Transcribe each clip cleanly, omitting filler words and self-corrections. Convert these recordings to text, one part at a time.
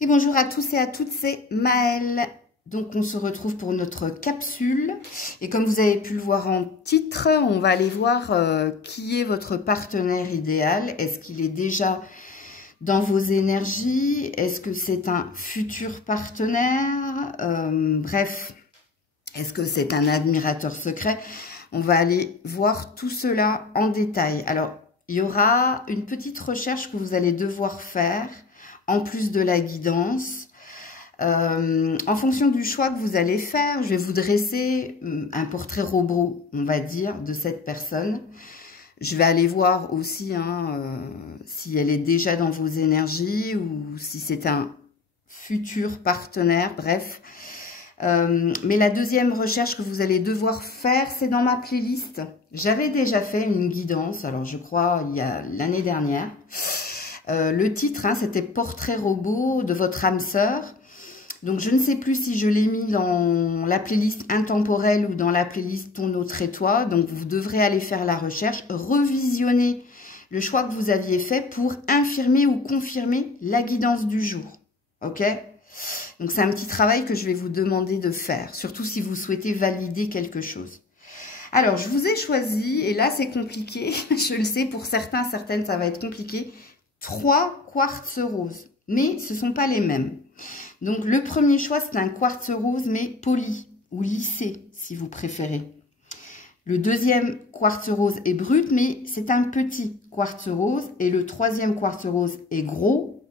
Et bonjour à tous et à toutes, c'est Maëlle. Donc on se retrouve pour notre capsule. Et comme vous avez pu le voir en titre, on va aller voir qui est votre partenaire idéal. Est-ce qu'il est déjà dans vos énergies? Est-ce que c'est un futur partenaire? Bref, est-ce que c'est un admirateur secret? On va aller voir tout cela en détail. Alors, il y aura une petite recherche que vous allez devoir faire en plus de la guidance. En fonction du choix que vous allez faire, je vais vous dresser un portrait robot, on va dire, de cette personne. Je vais aller voir aussi si elle est déjà dans vos énergies ou si c'est un futur partenaire, bref. Mais la deuxième recherche que vous allez devoir faire, c'est dans ma playlist. J'avais déjà fait une guidance, alors je crois il y a l'année dernière. Le titre, c'était Portrait robot de votre âme sœur. Donc, je ne sais plus si je l'ai mis dans la playlist intemporelle ou dans la playlist Ton autre et toi. Donc, vous devrez aller faire la recherche, revisionner le choix que vous aviez fait pour infirmer ou confirmer la guidance du jour. Ok? Donc, c'est un petit travail que je vais vous demander de faire, surtout si vous souhaitez valider quelque chose. Alors, je vous ai choisi, et là, c'est compliqué. Je le sais, pour certains, certaines, ça va être compliqué. 3 quartz roses, mais ce ne sont pas les mêmes. Donc, le premier choix, c'est un quartz rose, mais poli ou lissé, si vous préférez. Le deuxième quartz rose est brut, mais c'est un petit quartz rose. Et le troisième quartz rose est gros.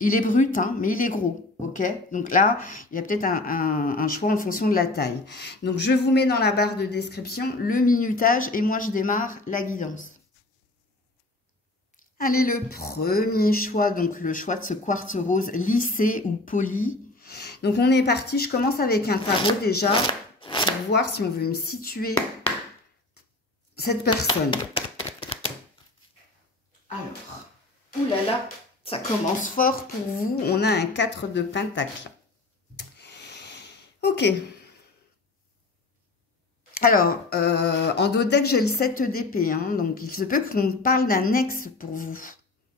Il est brut, mais il est gros, ok? Donc là, il y a peut-être un choix en fonction de la taille. Donc, je vous mets dans la barre de description le minutage et moi, je démarre la guidance. Allez, le premier choix, donc le choix de ce quartz rose lissé ou poli. Donc, on est parti. Je commence avec un tarot déjà pour voir si on veut me situer cette personne. Alors, oulala, ça commence fort pour vous. On a un 4 de pentacle. Ok. Alors, en dos deck, j'ai le 7 d'épée. Donc, il se peut qu'on parle d'un ex pour vous.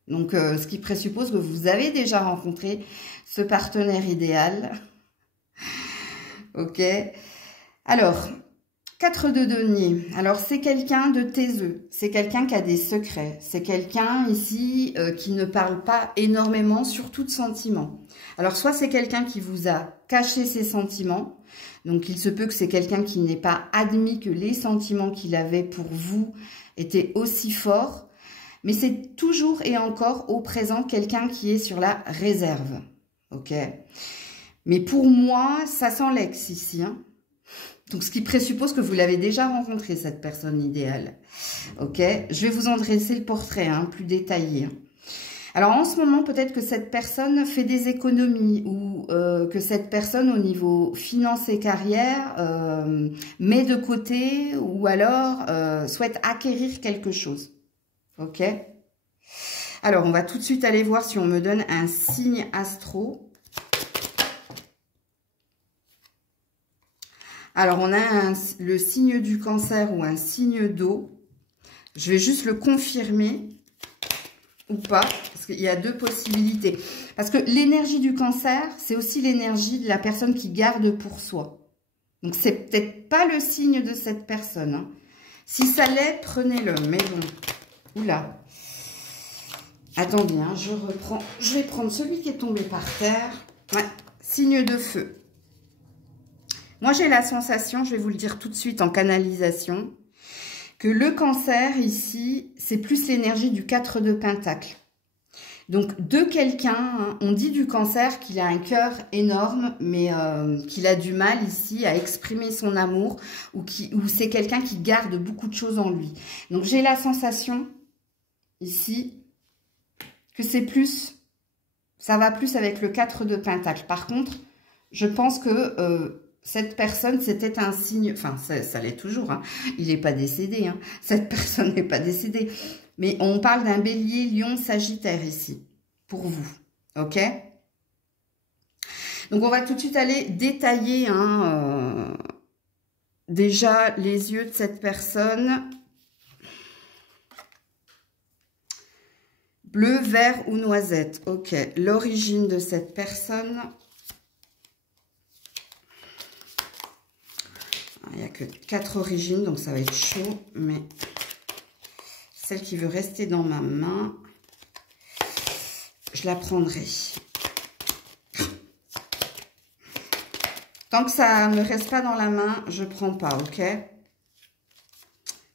Donc, ce qui présuppose que vous avez déjà rencontré ce partenaire idéal. Ok. Alors, 4 de denier. Alors, c'est quelqu'un de taiseux. C'est quelqu'un qui a des secrets. C'est quelqu'un ici qui ne parle pas énormément, surtout de sentiments. Alors, soit c'est quelqu'un qui vous a caché ses sentiments. Donc, il se peut que c'est quelqu'un qui n'ait pas admis que les sentiments qu'il avait pour vous étaient aussi forts. Mais c'est toujours et encore au présent quelqu'un qui est sur la réserve. Ok? Mais pour moi, ça sent l'ex ici. Donc, ce qui présuppose que vous l'avez déjà rencontré, cette personne idéale. Ok? Je vais vous en dresser le portrait plus détaillé. Alors, en ce moment, peut-être que cette personne fait des économies ou que cette personne, au niveau finance et carrière, met de côté ou alors souhaite acquérir quelque chose. Ok? Alors, on va tout de suite aller voir si on me donne un signe astro. Alors, on a le signe du cancer ou un signe d'eau. Je vais juste le confirmer ou pas, parce qu'il y a deux possibilités. Parce que l'énergie du cancer, c'est aussi l'énergie de la personne qui garde pour soi. Donc, c'est peut-être pas le signe de cette personne. Si ça l'est, prenez-le. Mais bon, oula. Attendez, je reprends. Je vais prendre celui qui est tombé par terre. Ouais, signe de feu. Moi, j'ai la sensation, je vais vous le dire tout de suite en canalisation, que le cancer, ici, c'est plus l'énergie du 4 de pentacle. Donc, de quelqu'un, on dit du cancer qu'il a un cœur énorme, mais qu'il a du mal ici à exprimer son amour, ou c'est quelqu'un qui garde beaucoup de choses en lui. Donc, j'ai la sensation, ici, que c'est plus, ça va plus avec le 4 de pentacle. Par contre, je pense que cette personne, c'était un signe, enfin, ça l'est toujours, il n'est pas décédé, cette personne n'est pas décédée. Mais on parle d'un bélier, lion, sagittaire ici, pour vous, ok? Donc, on va tout de suite aller détailler déjà les yeux de cette personne. Bleu, vert ou noisette. Ok. L'origine de cette personne. Il n'y a que 4 origines, donc ça va être chaud. Mais celle qui veut rester dans ma main, je la prendrai. Tant que ça ne reste pas dans la main, je ne prends pas, ok?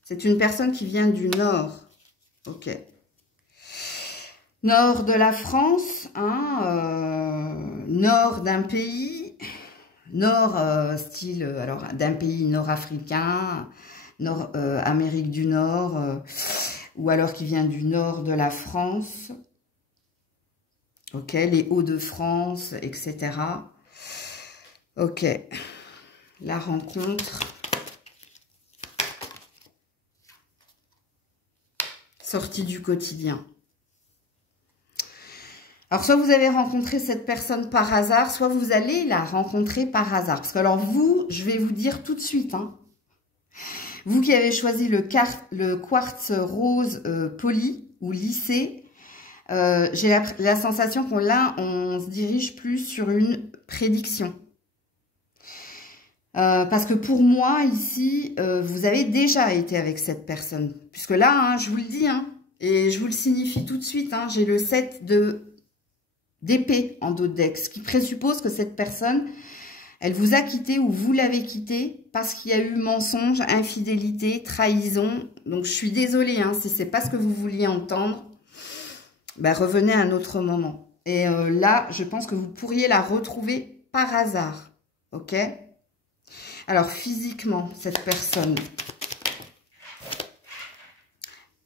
C'est une personne qui vient du nord, ok? Nord de la France, hein, nord d'un pays, nord style, alors d'un pays nord-africain, nord Amérique du Nord, ou alors qui vient du nord de la France, ok, les Hauts-de-France, etc. Ok, la rencontre, sortie du quotidien. Alors, soit vous avez rencontré cette personne par hasard, soit vous allez la rencontrer par hasard. Parce que alors vous, je vais vous dire tout de suite, hein, vous qui avez choisi le quartz rose poli ou lissé, j'ai la sensation qu'on là, on se dirige plus sur une prédiction. Parce que pour moi, ici, vous avez déjà été avec cette personne. Puisque là, hein, je vous le dis, hein, et je vous le signifie tout de suite, hein, j'ai le 7 d'épée en dos de deck, ce qui présuppose que cette personne, elle vous a quitté ou vous l'avez quitté parce qu'il y a eu mensonge, infidélité, trahison. Donc, je suis désolée, hein, si c'est pas ce que vous vouliez entendre, ben, revenez à un autre moment. Et là, je pense que vous pourriez la retrouver par hasard, ok? Alors, physiquement, cette personne,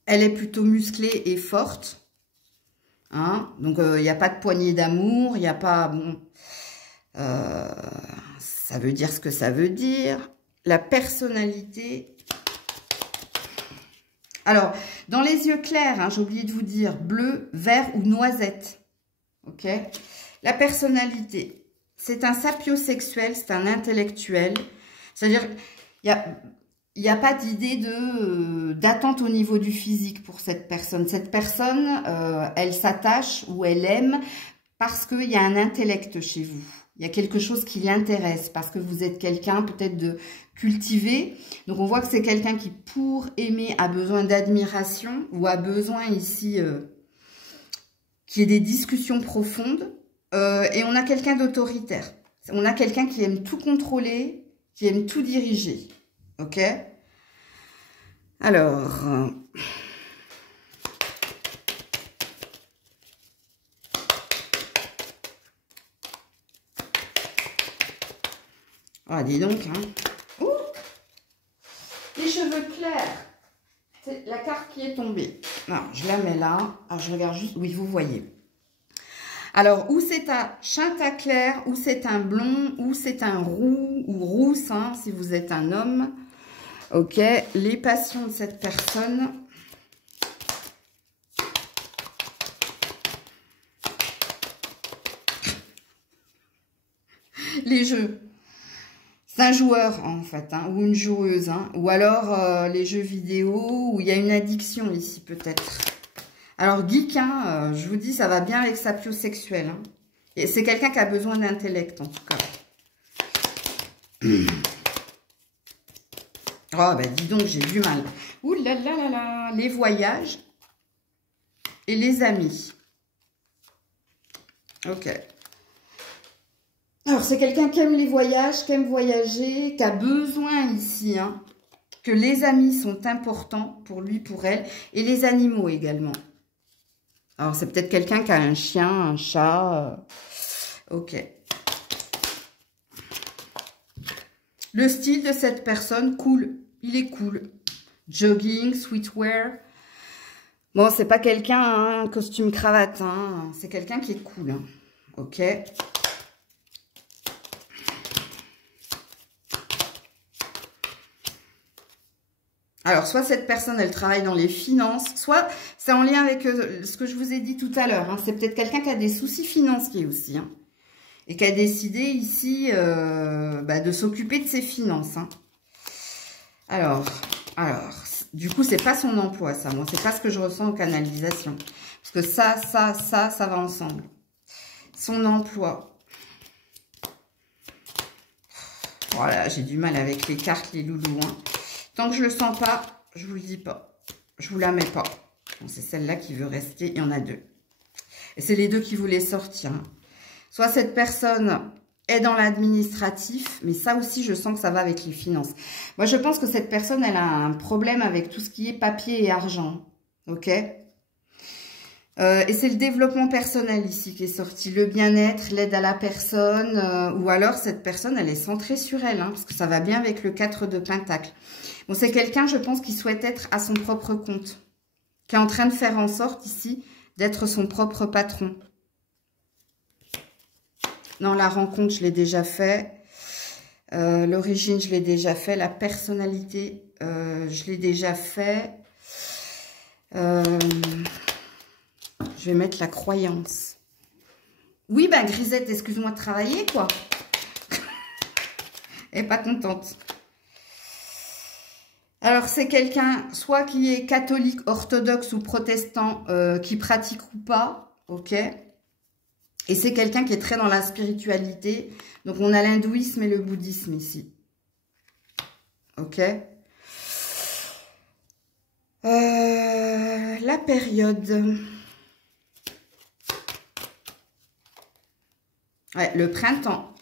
elle est plutôt musclée et forte. Hein, donc, il n'y a pas de poignée d'amour, il n'y a pas... Bon, ça veut dire ce que ça veut dire. La personnalité... Alors, dans les yeux clairs, hein, j'ai oublié de vous dire bleu, vert ou noisette. Ok. La personnalité, c'est un sapiosexuel, c'est un intellectuel. C'est-à-dire, il n'y a pas d'idée d'attente au niveau du physique pour cette personne. Cette personne, elle s'attache ou elle aime parce qu'il y a un intellect chez vous. Il y a quelque chose qui l'intéresse parce que vous êtes quelqu'un peut-être de cultivé. Donc, on voit que c'est quelqu'un qui, pour aimer, a besoin d'admiration ou a besoin ici qu'il y ait des discussions profondes. Et on a quelqu'un d'autoritaire. On a quelqu'un qui aime tout contrôler, qui aime tout diriger. Ok? Alors... Ah, dis donc, hein. Ouh, les cheveux clairs. C'est la carte qui est tombée. Non, je la mets là. Alors, je regarde juste. Oui, vous voyez. Alors, ou c'est un chintà clair, ou c'est un blond, ou c'est un roux, ou rousse, hein, si vous êtes un homme. Ok, les passions de cette personne. Les jeux. C'est un joueur, en fait, hein, ou une joueuse. Hein, ou alors les jeux vidéo, où il y a une addiction ici, peut-être. Alors, geek, hein, je vous dis, ça va bien avec sapiosexuel. Hein. Et c'est quelqu'un qui a besoin d'intellect, en tout cas. Oh, ben dis donc, j'ai du mal. Ouh là là là là. Les voyages et les amis. Ok. Alors, c'est quelqu'un qui aime les voyages, qui aime voyager, qui a besoin ici, hein, que les amis sont importants pour lui, pour elle, et les animaux également. Alors, c'est peut-être quelqu'un qui a un chien, un chat. Ok. Le style de cette personne, cool. Il est cool. Jogging, sweatwear. Bon, c'est pas quelqu'un, hein, costume cravate. Hein. C'est quelqu'un qui est cool. Hein. Ok. Alors, soit cette personne, elle travaille dans les finances, soit c'est en lien avec ce que je vous ai dit tout à l'heure. Hein. C'est peut-être quelqu'un qui a des soucis financiers aussi. Hein, et qui a décidé ici de s'occuper de ses finances. Hein. Alors, du coup, c'est pas son emploi, ça. Moi, c'est pas ce que je ressens en canalisation. Parce que ça va ensemble. Son emploi. Voilà, j'ai du mal avec les cartes, les loulous. Hein. Tant que je le sens pas, je vous le dis pas. Je vous la mets pas. Bon, c'est celle-là qui veut rester. Il y en a deux. Et c'est les deux qui voulaient sortir. Hein. Soit cette personne est dans l'administratif, mais ça aussi, je sens que ça va avec les finances. Moi, je pense que cette personne, elle a un problème avec tout ce qui est papier et argent. Ok ? Et c'est le développement personnel ici qui est sorti. Le bien-être, l'aide à la personne, ou alors cette personne, elle est centrée sur elle, hein, parce que ça va bien avec le 4 de Pentacle. Bon, c'est quelqu'un, je pense, qui souhaite être à son propre compte, qui est en train de faire en sorte ici d'être son propre patron. Non, la rencontre, je l'ai déjà fait. L'origine, je l'ai déjà fait. La personnalité, je l'ai déjà fait. Je vais mettre la croyance. Oui, ben Grisette, excuse-moi de travailler, quoi. Elle n'est pas contente. Alors, c'est quelqu'un, soit qui est catholique, orthodoxe ou protestant, qui pratique ou pas, ok. Et c'est quelqu'un qui est très dans la spiritualité. Donc, on a l'hindouisme et le bouddhisme ici. Ok. La période. Ouais, le printemps.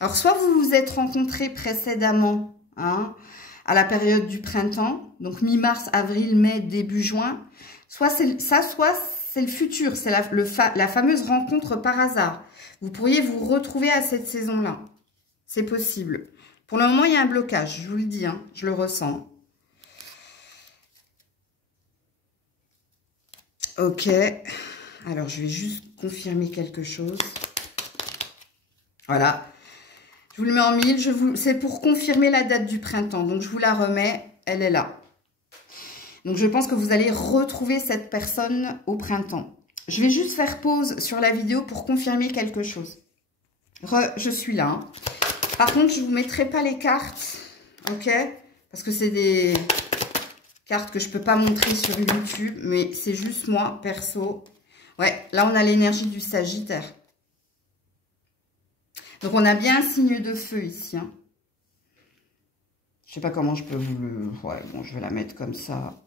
Alors, soit vous vous êtes rencontrés précédemment, hein, à la période du printemps, donc mi-mars, avril, mai, début juin. Soit c'est ça, soit c'est le futur, c'est la fameuse rencontre par hasard. Vous pourriez vous retrouver à cette saison-là. C'est possible. Pour le moment, il y a un blocage, je vous le dis, hein, je le ressens. Ok. Alors, je vais juste confirmer quelque chose. Voilà. Je vous le mets en 1000. C'est pour confirmer la date du printemps. Donc, je vous la remets. Elle est là. Donc, je pense que vous allez retrouver cette personne au printemps. Je vais juste faire pause sur la vidéo pour confirmer quelque chose. Je suis là. Hein. Par contre, je ne vous mettrai pas les cartes. Ok? Parce que c'est des cartes que je ne peux pas montrer sur YouTube. Mais c'est juste moi, perso. Ouais, là, on a l'énergie du Sagittaire. Donc, on a bien un signe de feu ici. Hein. Je ne sais pas comment je peux vous le... Ouais, bon, je vais la mettre comme ça.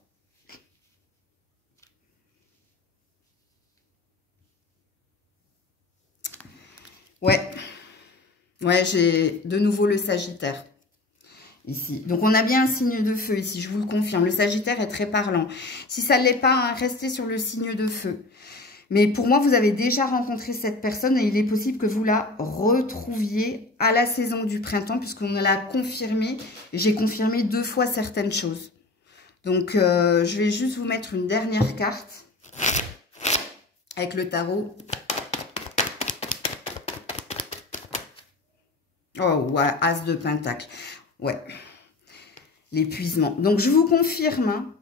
Ouais. Ouais, j'ai de nouveau le Sagittaire. Ici. Donc, on a bien un signe de feu ici, je vous le confirme. Le Sagittaire est très parlant. Si ça ne l'est pas, hein, restez sur le signe de feu. Mais pour moi, vous avez déjà rencontré cette personne et il est possible que vous la retrouviez à la saison du printemps puisqu'on l'a confirmé. J'ai confirmé 2 fois certaines choses. Donc, je vais juste vous mettre une dernière carte avec le tarot. Oh, ouais, As de Pentacle. Ouais, l'épuisement. Donc, je vous confirme hein,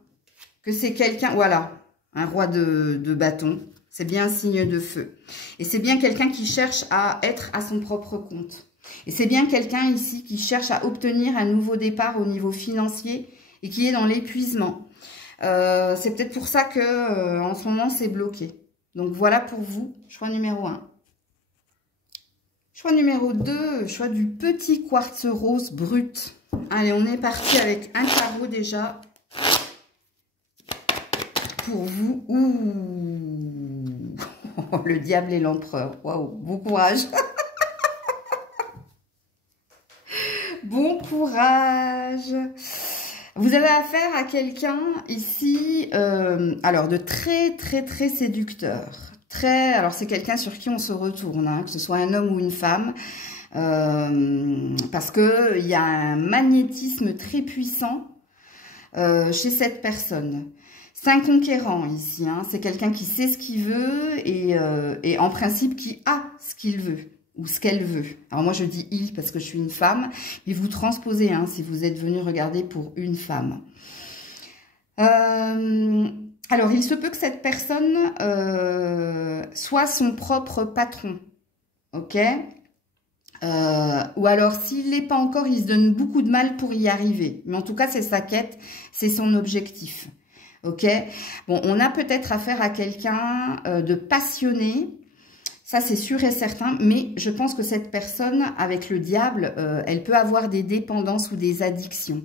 que c'est quelqu'un, voilà, un roi de bâton. C'est bien un signe de feu. Et c'est bien quelqu'un qui cherche à être à son propre compte. Et c'est bien quelqu'un ici qui cherche à obtenir un nouveau départ au niveau financier et qui est dans l'épuisement. C'est peut-être pour ça que en ce moment, c'est bloqué. Donc, voilà pour vous, choix numéro 1. Choix numéro 2, choix du petit quartz rose brut. Allez, on est parti avec un tarot déjà. Pour vous. Ouh. Le diable et l'empereur. Waouh, bon courage. Bon courage. Vous avez affaire à quelqu'un ici, alors de très séducteur. Alors c'est quelqu'un sur qui on se retourne, hein, que ce soit un homme ou une femme, parce que il y a un magnétisme très puissant chez cette personne. C'est un conquérant ici, hein, c'est quelqu'un qui sait ce qu'il veut et en principe qui a ce qu'il veut ou ce qu'elle veut. Alors moi je dis il parce que je suis une femme, mais vous transposez hein, si vous êtes venu regarder pour une femme. Alors il se peut que cette personne soit son propre patron, ok, ou alors s'il l'est pas encore, il se donne beaucoup de mal pour y arriver. Mais en tout cas c'est sa quête, c'est son objectif. Ok? Bon, on a peut-être affaire à quelqu'un de passionné. Ça, c'est sûr et certain. Mais je pense que cette personne, avec le diable, elle peut avoir des dépendances ou des addictions.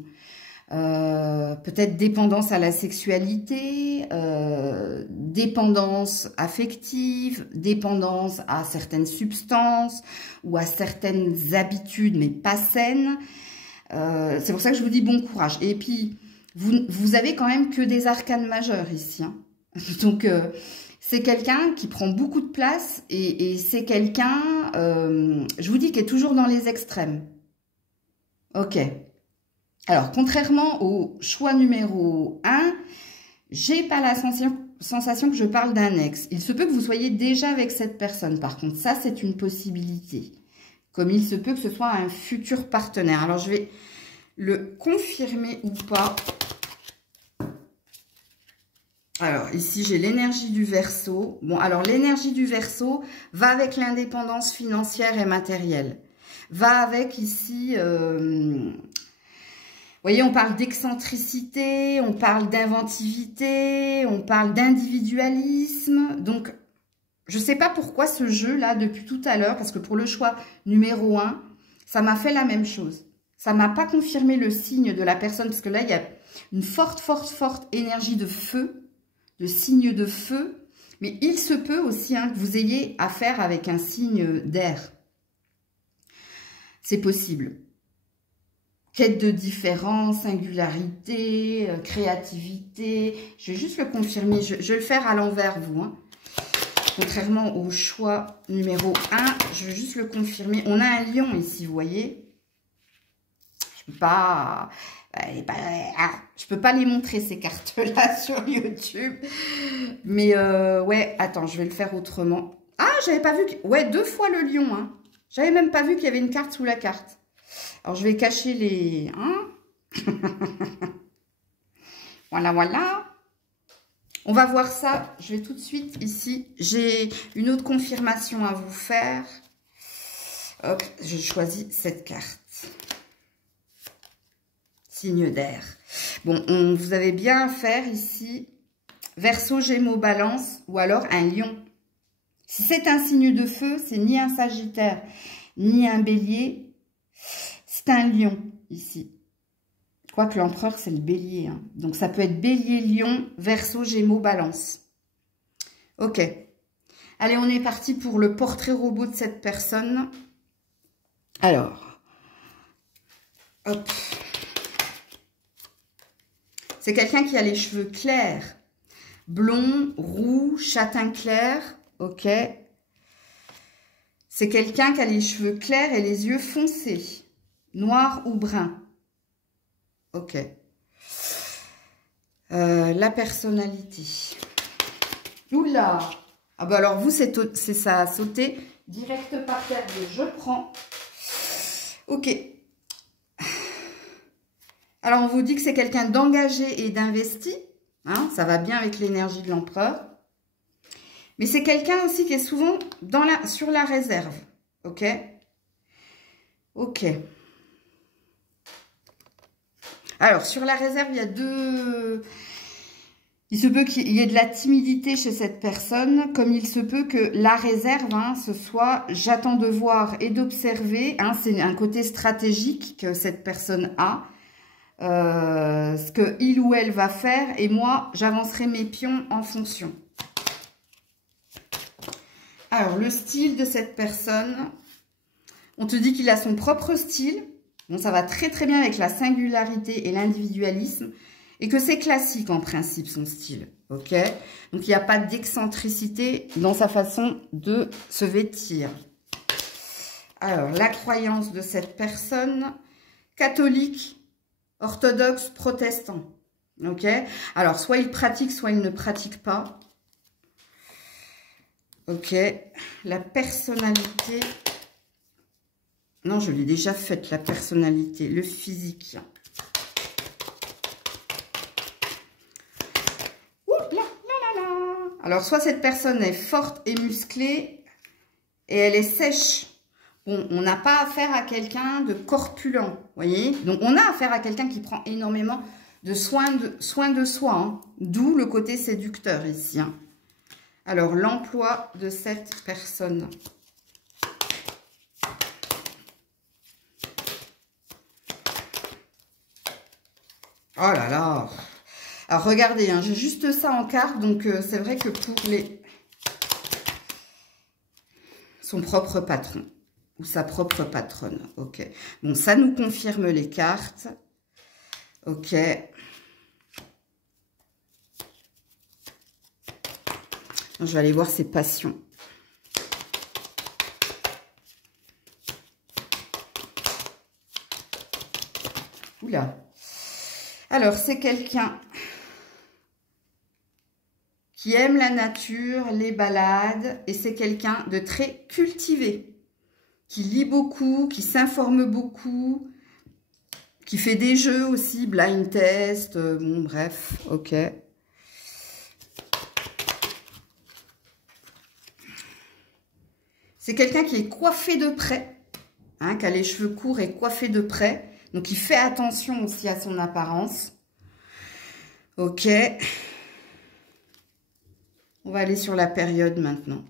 Peut-être dépendance à la sexualité, dépendance affective, dépendance à certaines substances ou à certaines habitudes, mais pas saines. C'est pour ça que je vous dis bon courage. Et puis, vous avez quand même que des arcanes majeures ici. Hein. Donc, c'est quelqu'un qui prend beaucoup de place et c'est quelqu'un, je vous dis, qui est toujours dans les extrêmes. Ok. Alors, contrairement au choix numéro 1, j'ai pas la sensation que je parle d'un ex. Il se peut que vous soyez déjà avec cette personne. Par contre, ça, c'est une possibilité. Comme il se peut que ce soit un futur partenaire. Alors, je vais le confirmer ou pas. Alors, ici, j'ai l'énergie du Verseau. Bon, alors, l'énergie du Verseau va avec l'indépendance financière et matérielle. Va avec, ici... Vous voyez, on parle d'excentricité, on parle d'inventivité, on parle d'individualisme. Donc, je ne sais pas pourquoi ce jeu-là, depuis tout à l'heure, parce que pour le choix numéro 1, ça m'a fait la même chose. Ça ne m'a pas confirmé le signe de la personne, parce que là, il y a une forte énergie de feu, de signe de feu. Mais il se peut aussi que vous ayez affaire avec un signe d'air. C'est possible. Quête de différence, singularité, créativité. Je vais juste le confirmer. Je vais le faire à l'envers, vous. Hein. Contrairement au choix numéro 1, je vais juste le confirmer. On a un lion ici, vous voyez. Je peux pas les montrer, ces cartes-là, sur YouTube. Mais, ouais, attends, je vais le faire autrement. Ah, j'avais pas vu... Ouais, 2 fois le lion. Hein. J'avais même pas vu qu'il y avait une carte sous la carte. Alors, je vais cacher les... Hein. Voilà, voilà. On va voir ça. Je vais tout de suite ici. J'ai une autre confirmation à vous faire. Hop, je choisis cette carte. Signe d'air. Bon, vous avez bien à faire ici. Verseau, Gémeaux, Balance ou alors un lion. Si c'est un signe de feu, c'est ni un Sagittaire, ni un Bélier. C'est un lion, ici. Quoique l'empereur, c'est le bélier. Hein. Donc, ça peut être bélier, lion, Verseau, Gémeaux, Balance. Ok. Allez, on est parti pour le portrait robot de cette personne. Alors. Hop. C'est quelqu'un qui a les cheveux clairs. Blond, roux, châtain clair. Ok. C'est quelqu'un qui a les cheveux clairs et les yeux foncés. Noir ou brun. Ok. La personnalité. Oula. Ah bah alors vous, c'est ça a sauté direct par terre. Je prends. Ok. Alors, on vous dit que c'est quelqu'un d'engagé et d'investi. Hein, ça va bien avec l'énergie de l'empereur. Mais c'est quelqu'un aussi qui est souvent sur la réserve. Ok. Ok. Alors, sur la réserve, il y a deux... Il se peut qu'il y ait de la timidité chez cette personne, comme il se peut que la réserve, ce soit j'attends de voir et d'observer. C'est un côté stratégique que cette personne a. Ce qu'il ou elle va faire, et moi, j'avancerai mes pions en fonction. Alors, le style de cette personne, on te dit qu'il a son propre style. Bon, ça va très très bien avec la singularité et l'individualisme. Et que c'est classique en principe, son style. Ok? Donc, il n'y a pas d'excentricité dans sa façon de se vêtir. Alors, la croyance de cette personne, catholique, orthodoxe, protestant. Ok? Alors, soit il pratique, soit il ne pratique pas. Ok. La personnalité... Non, je l'ai déjà faite, la personnalité. Le physique. Ouh là, là, là, là. Alors, soit cette personne est forte et musclée et elle est sèche. Bon, on n'a pas affaire à quelqu'un de corpulent, voyez. Donc, on a affaire à quelqu'un qui prend énormément de soin de soi, hein. D'où le côté séducteur ici. Hein. Alors, l'emploi de cette personne. Oh là là. Alors, regardez, hein, j'ai juste ça en carte, donc c'est vrai que pour son propre patron ou sa propre patronne. Ok. Bon, ça nous confirme les cartes. Ok. Je vais aller voir ses passions. Oula. Alors, c'est quelqu'un qui aime la nature, les balades, et c'est quelqu'un de très cultivé, qui lit beaucoup, qui s'informe beaucoup, qui fait des jeux aussi, blind test, bon bref, ok. C'est quelqu'un qui est coiffé de près, hein, qui a les cheveux courts et coiffé de près, donc il fait attention aussi à son apparence. Ok. On va aller sur la période maintenant.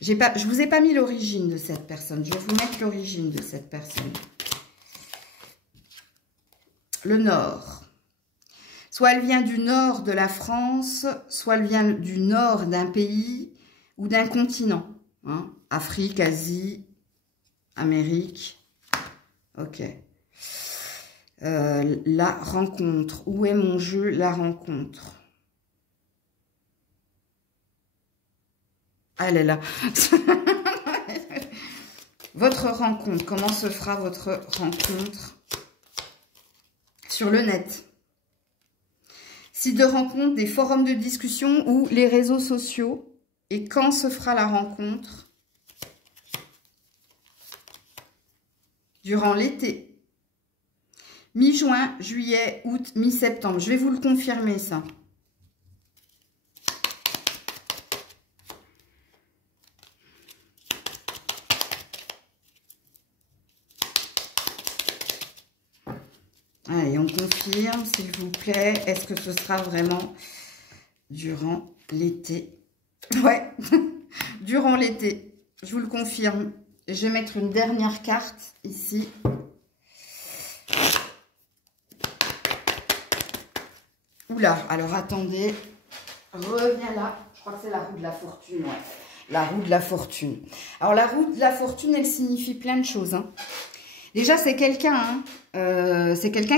Je vous ai pas mis l'origine de cette personne. Je vais vous mettre l'origine de cette personne. Le nord. Soit elle vient du nord de la France, soit elle vient du nord d'un pays ou d'un continent. Hein. Afrique, Asie, Amérique. Ok. La rencontre. Où est mon jeu? La rencontre. Ah, elle est là. Votre rencontre. Comment se fera votre rencontre sur le net? Site de rencontre, des forums de discussion ou les réseaux sociaux. Et quand se fera la rencontre? Durant l'été. Mi-juin, juillet, août, mi-septembre. Je vais vous le confirmer, ça. Allez, on confirme, s'il vous plaît. Est-ce que ce sera vraiment durant l'été? Ouais, durant l'été. Je vous le confirme. Je vais mettre une dernière carte ici. Oula, alors attendez, reviens là, je crois que c'est la roue de la fortune, ouais. La roue de la fortune. Alors la roue de la fortune, elle signifie plein de choses. Hein. Déjà, c'est quelqu'un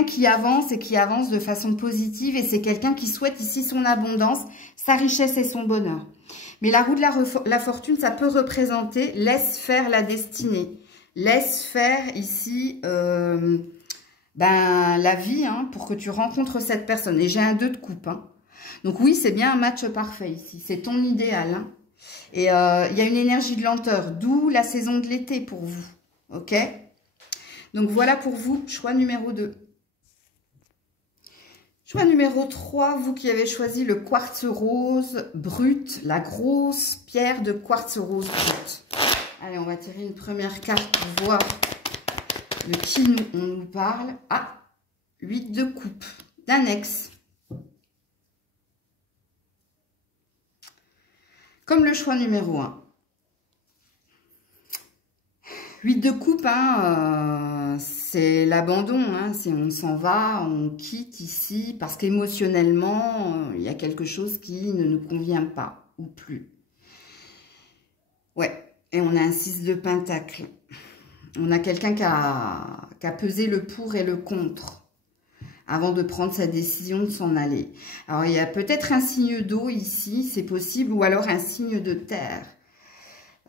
qui avance et qui avance de façon positive et c'est quelqu'un qui souhaite ici son abondance, sa richesse et son bonheur. Mais la roue de la fortune, ça peut représenter laisse faire la destinée. Laisse faire ici... la vie, hein, pour que tu rencontres cette personne. Et j'ai un 2 de coupe. Hein. Donc oui, c'est bien un match parfait ici. C'est ton idéal. Hein. Et il y a une énergie de lenteur, d'où la saison de l'été pour vous. Ok? Donc voilà pour vous, choix numéro 2. Choix numéro 3, vous qui avez choisi le quartz rose brut, la grosse pierre de quartz rose brut. Allez, on va tirer une première carte pour voir de qui on nous parle. Ah, 8 de coupe, d'un ex. Comme le choix numéro 1. 8 de coupe, hein, c'est l'abandon. Hein, c'est on s'en va, on quitte ici parce qu'émotionnellement, il y a quelque chose qui ne nous convient pas ou plus. Ouais, et on a un 6 de pentacle. On a quelqu'un qui a pesé le pour et le contre avant de prendre sa décision de s'en aller. Alors, il y a peut-être un signe d'eau ici, c'est possible, ou alors un signe de terre.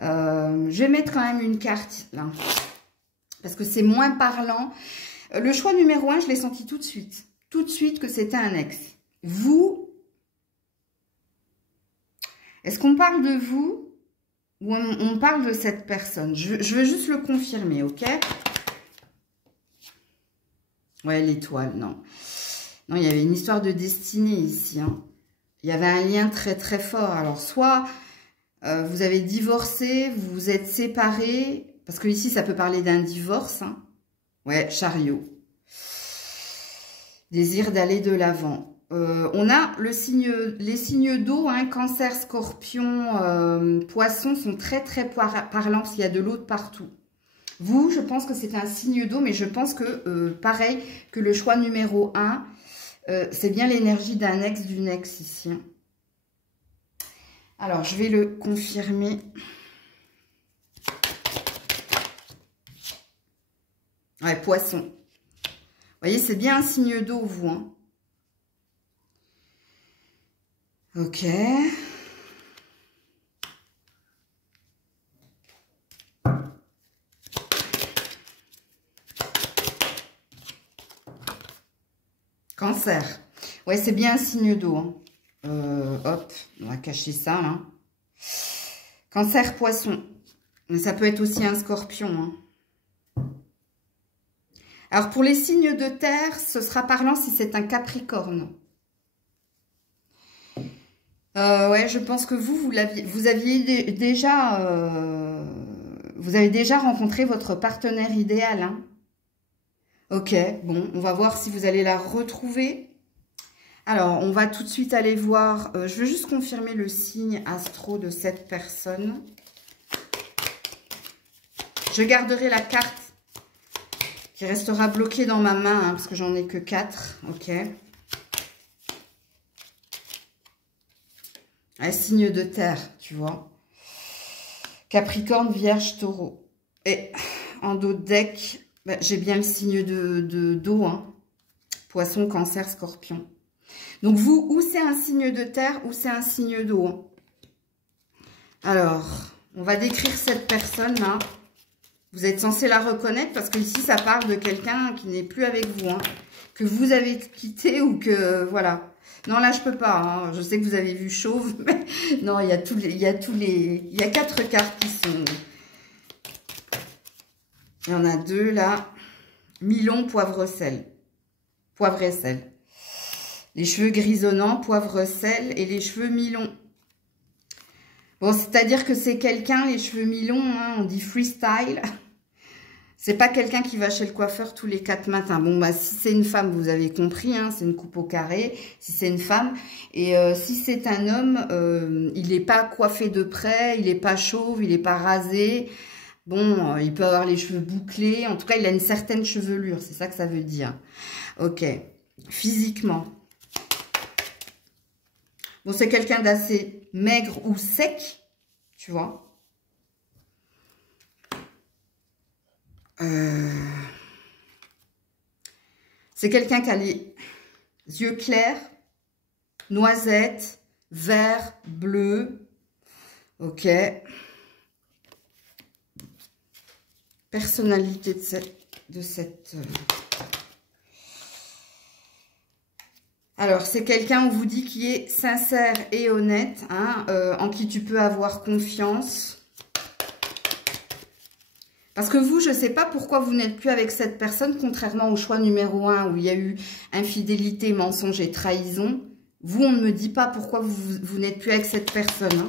Je vais mettre quand même une carte, là, parce que c'est moins parlant. Le choix numéro 1, je l'ai senti tout de suite que c'était un ex. Vous, est-ce qu'on parle de vous? Ou on parle de cette personne. Je veux juste le confirmer, ok? Ouais, l'étoile, non. Non, il y avait une histoire de destinée ici. Hein. Il y avait un lien très, très fort. Alors, soit vous avez divorcé, vous vous êtes séparés, parce que ici, ça peut parler d'un divorce. Hein. Ouais, chariot. Désir d'aller de l'avant. On a les signes d'eau, hein, Cancer, Scorpion, Poisson sont très très parlants parce qu'il y a de l'eau de partout. Vous, je pense que c'est un signe d'eau, mais je pense que, pareil que le choix numéro 1, c'est bien l'énergie d'un ex, d'une ex ici. Alors, je vais le confirmer. Ouais, Poisson. Vous voyez, c'est bien un signe d'eau, vous, hein. Ok. Cancer. Ouais, c'est bien un signe d'eau, hein. Hop, on va cacher ça, là. Cancer, Poisson. Mais ça peut être aussi un Scorpion, hein. Alors, pour les signes de terre, ce sera parlant si c'est un Capricorne. Ouais, je pense que vous avez déjà rencontré votre partenaire idéal, hein. Ok, bon, on va voir si vous allez la retrouver. Alors, on va tout de suite aller voir, je veux juste confirmer le signe astro de cette personne. Je garderai la carte qui restera bloquée dans ma main, hein, parce que j'en ai que 4. Ok. Un signe de terre, tu vois. Capricorne, Vierge, Taureau. Et en dos de deck, bah, j'ai bien le signe d'eau, hein. Poisson, Cancer, Scorpion. Donc vous, ou c'est un signe de terre, ou c'est un signe d'eau, hein. Alors, on va décrire cette personne-là. Vous êtes censé la reconnaître parce que ici, ça parle de quelqu'un qui n'est plus avec vous, hein, que vous avez quitté ou que, voilà. Non, là, je peux pas, hein. Je sais que vous avez vu chauve, mais non, il y a il y a 4 cartes qui sont... Il y en a 2, là. Milon, poivre, sel. Poivre et sel. Les cheveux grisonnants, poivre, sel et les cheveux mi-longs. Bon, c'est-à-dire que c'est quelqu'un, les cheveux mi-longs, hein, on dit freestyle. C'est pas quelqu'un qui va chez le coiffeur tous les 4 matins. Bon, bah, si c'est une femme, vous avez compris, hein, c'est une coupe au carré, si c'est une femme. Et si c'est un homme, il n'est pas coiffé de près, il n'est pas chauve, il n'est pas rasé. Bon, il peut avoir les cheveux bouclés. En tout cas, il a une certaine chevelure, c'est ça que ça veut dire. Ok, physiquement. Bon, c'est quelqu'un d'assez maigre ou sec, tu vois. C'est quelqu'un qui a les yeux clairs, noisettes, vert, bleu. Ok. Personnalité de cette... Alors, c'est quelqu'un, on vous dit, qui est sincère et honnête, hein, en qui tu peux avoir confiance. Parce que vous, je ne sais pas pourquoi vous n'êtes plus avec cette personne, contrairement au choix numéro 1 où il y a eu infidélité, mensonge et trahison. Vous, on ne me dit pas pourquoi vous n'êtes plus avec cette personne, hein.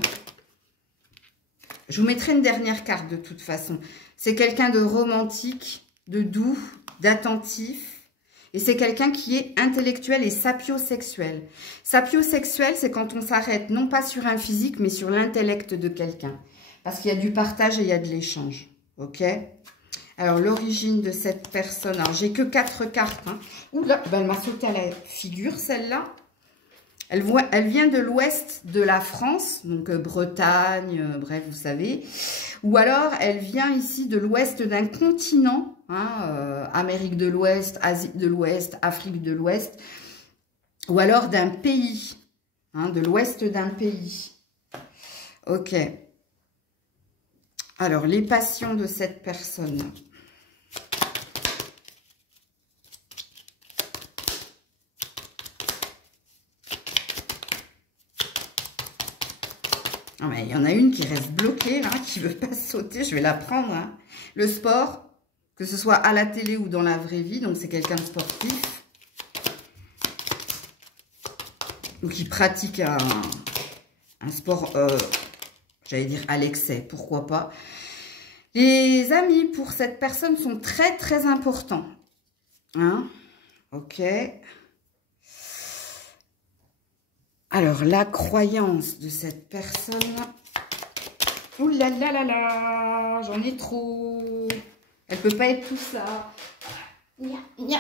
Je vous mettrai une dernière carte de toute façon. C'est quelqu'un de romantique, de doux, d'attentif. Et c'est quelqu'un qui est intellectuel et sapiosexuel. Sapiosexuel, c'est quand on s'arrête non pas sur un physique, mais sur l'intellect de quelqu'un. Parce qu'il y a du partage et il y a de l'échange. Ok? Alors, l'origine de cette personne. Alors, j'ai que 4 cartes. Hein. Oula, ben, elle m'a sauté à la figure, celle-là. Elle vient de l'ouest de la France, donc Bretagne, bref, vous savez. Ou alors, elle vient ici de l'ouest d'un continent, hein, Amérique de l'Ouest, Asie de l'Ouest, Afrique de l'Ouest. Ou alors d'un pays, hein, de l'ouest d'un pays. Ok. Alors, les passions de cette personne. Ah, mais il y en a une qui reste bloquée, là, qui ne veut pas sauter. Je vais la prendre. Hein. Le sport, que ce soit à la télé ou dans la vraie vie. Donc, c'est quelqu'un de sportif. Ou qui pratique un sport, j'allais dire à l'excès. Pourquoi pas. Les amis, pour cette personne, sont très, très importants. Hein? Ok. Alors, la croyance de cette personne... Ouh là là là là, j'en ai trop. Elle peut pas être tout ça. Nya, nya.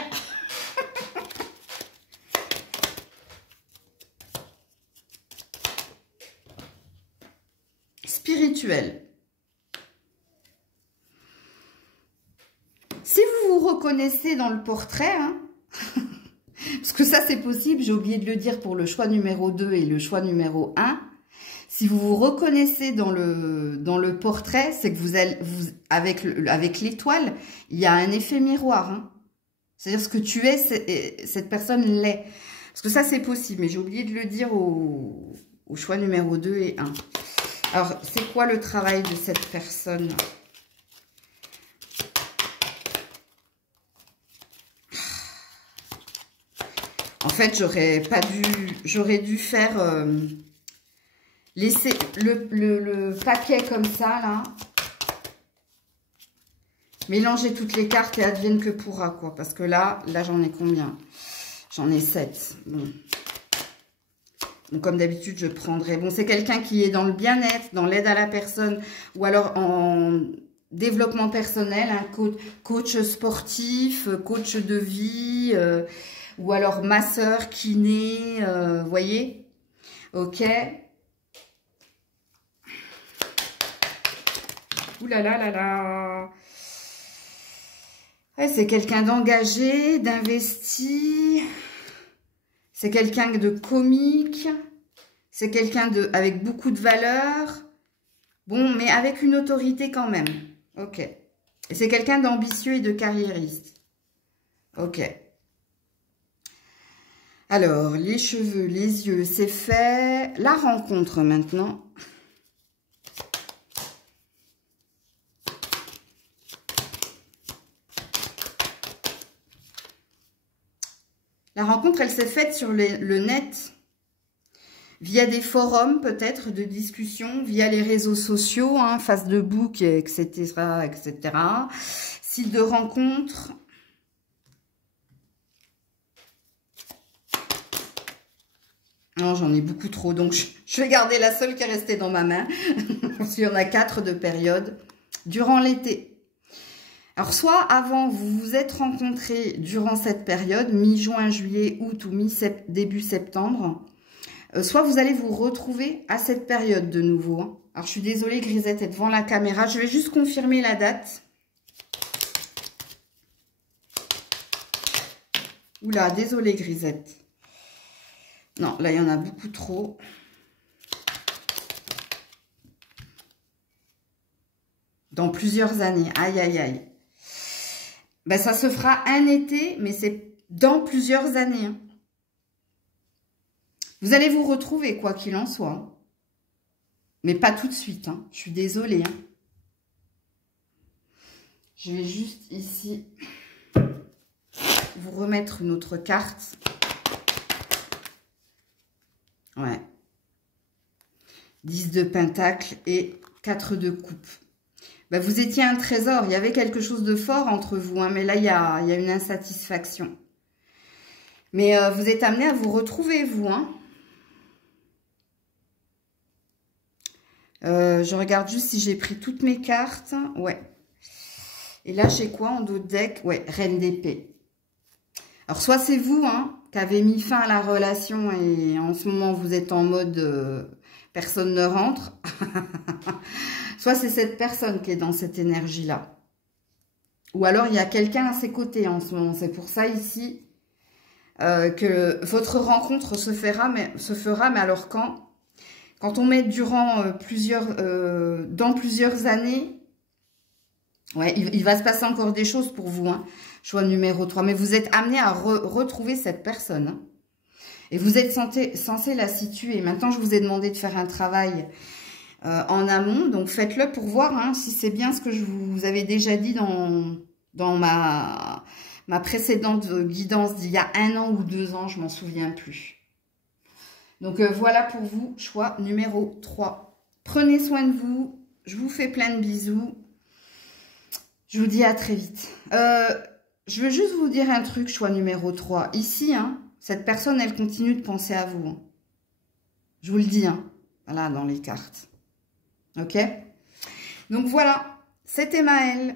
Spirituel. Si vous vous reconnaissez dans le portrait, hein, parce que ça c'est possible, j'ai oublié de le dire pour le choix numéro 2 et le choix numéro 1. Si vous vous reconnaissez dans le portrait, c'est que avec l'étoile, il y a un effet miroir. Hein. C'est-à-dire ce que tu es, cette personne l'est. Parce que ça, c'est possible, mais j'ai oublié de le dire au choix numéro 2 et 1. Alors, c'est quoi le travail de cette personne? En fait, j'aurais dû faire... laisser le paquet comme ça, là. Mélanger toutes les cartes et advienne que pourra, quoi. Parce que là j'en ai combien? J'en ai 7. Bon. Donc, comme d'habitude, je prendrai... Bon, c'est quelqu'un qui est dans le bien-être, dans l'aide à la personne, ou alors en développement personnel, un coach sportif, coach de vie, ou alors masseur, kiné, vous voyez? Ok. Ouh là là là là. Ouais, c'est quelqu'un d'engagé, d'investi. C'est quelqu'un de comique. C'est quelqu'un avec beaucoup de valeur. Bon, mais avec une autorité quand même. Ok. Et c'est quelqu'un d'ambitieux et de carriériste. Ok. Alors, les cheveux, les yeux, c'est fait. La rencontre maintenant. La rencontre, elle s'est faite sur le net, via des forums peut-être de discussion, via les réseaux sociaux, hein, Facebook, etc., etc. Site de rencontre. Non, j'en ai beaucoup trop, donc je vais garder la seule qui est restée dans ma main. Parce qu'il y en a 4 de périodes durant l'été. Alors, soit avant, vous vous êtes rencontrés durant cette période, mi-juin, juillet, août ou début septembre, soit vous allez vous retrouver à cette période de nouveau. Hein. Alors, je suis désolée, Grisette est devant la caméra. Je vais juste confirmer la date. Oula, désolée, Grisette. Non, là, il y en a beaucoup trop. Dans plusieurs années. Aïe, aïe, aïe. Ben, ça se fera un été, mais c'est dans plusieurs années. Hein. Vous allez vous retrouver, quoi qu'il en soit. Hein. Mais pas tout de suite. Hein. Je suis désolée. Hein. Je vais juste ici vous remettre une autre carte. Ouais. 10 de pentacle et 4 de coupe. Ben, vous étiez un trésor. Il y avait quelque chose de fort entre vous. Hein, mais là, il y a une insatisfaction. Mais vous êtes amené à vous retrouver, vous. Hein. Je regarde juste si j'ai pris toutes mes cartes. Ouais. Et là, j'ai quoi en dos de deck? Ouais, Reine d'épée. Alors, soit c'est vous hein, qui avez mis fin à la relation et en ce moment, vous êtes en mode personne ne rentre. Soit c'est cette personne qui est dans cette énergie-là. Ou alors, il y a quelqu'un à ses côtés en ce moment. C'est pour ça ici que votre rencontre se fera. Mais alors quand on met durant dans plusieurs années, ouais, il va se passer encore des choses pour vous. Hein, choix numéro 3. Mais vous êtes amené à retrouver cette personne. Hein, et vous êtes censé la situer. Maintenant, je vous ai demandé de faire un travail en amont. Donc, faites-le pour voir hein, si c'est bien ce que je vous avais déjà dit dans ma précédente guidance d'il y a 1 an ou 2 ans. Je m'en souviens plus. Donc, voilà pour vous, choix numéro 3. Prenez soin de vous. Je vous fais plein de bisous. Je vous dis à très vite. Je veux juste vous dire un truc, choix numéro 3. Ici, hein, cette personne, elle continue de penser à vous. Hein. Je vous le dis, hein, là, dans les cartes. Ok? Donc voilà, c'était Maëlle.